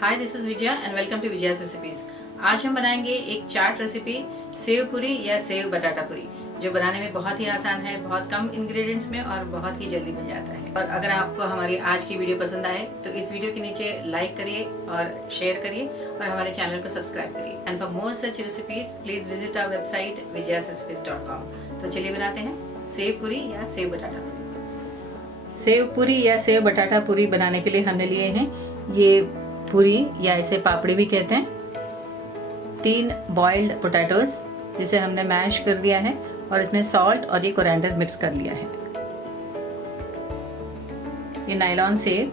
Hi, this is Vijaya and welcome to Vijaya's recipes. आज हम बनाएंगे एक चाट रेसिपी, सेव पूरी या सेव बटाटा पूरी, जो बनाने में बहुत ही आसान है, बहुत कम इंग्रेडिएंट्स में और बहुत ही जल्दी बन जाता है। और अगर आपको हमारी आज की वीडियो पसंद आए तो इस वीडियो के नीचे लाइक करिए और शेयर करिए और हमारे चैनल को सब्सक्राइब करिए। And for more such recipes please visit our website vijayasrecipes.com। तो चलिए बनाते हैं सेव पूरी या सेव बटाटा पूरी। सेव पूरी या सेव बटाटा पूरी बनाने के लिए हमने लिए हैं ये पूरी या इसे पापड़ी भी कहते हैं, 3 बॉइल्ड पोटैटोज जिसे हमने मैश कर दिया है और इसमें सॉल्ट और ये कोरिएंडर मिक्स कर लिया है। ये नायलॉन सेव,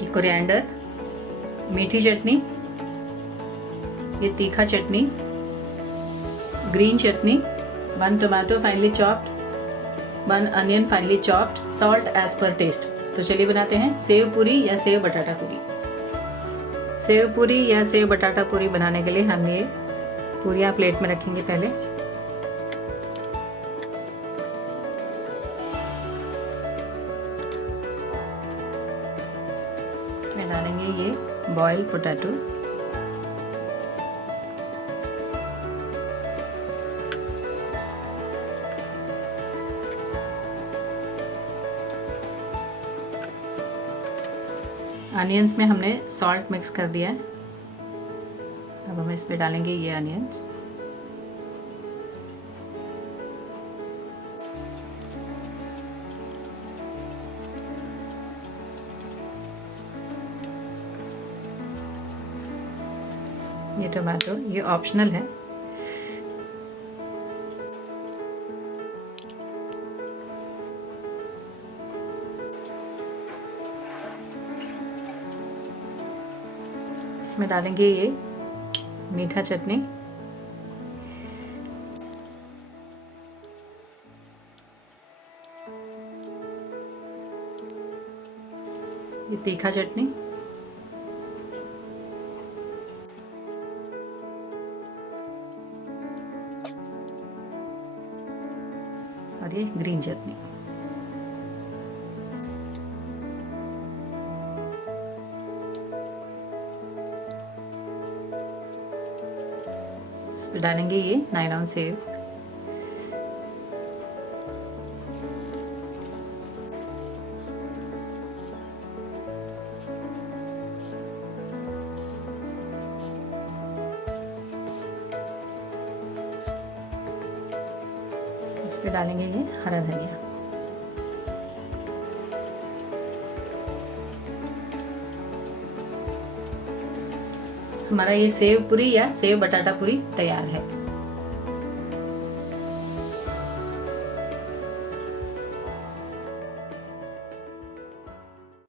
ये कोरिएंडर, मीठी चटनी, ये तीखा chutney, green chutney, 1 tomato finely chopped, 1 onion finely chopped, salt as पर टेस्ट। तो चलिए बनाते हैं सेव पूरी या सेव बटाटा पूरी। सेव पूरी या सेव बटाटा पूरी बनाने के लिए हम ये पूरियाँ प्लेट में रखेंगे। पहले इसमें डालेंगे ये बॉइल्ड पोटैटो, अनियंस में हमने सॉल्ट मिक्स कर दिया है। अब हम इस पे डालेंगे ये अनियंस, ये टमाटो, ये ऑप्शनल है। इसमें डालेंगे ये मीठा चटनी, ये तीखा चटनी, और ये ग्रीन चटनी। इस पे डालेंगे ये नायलॉन सेव, इस पे डालेंगे ये हरा धनिया। हमारा ये सेव पूरी या सेव बटाटा पूरी तैयार है।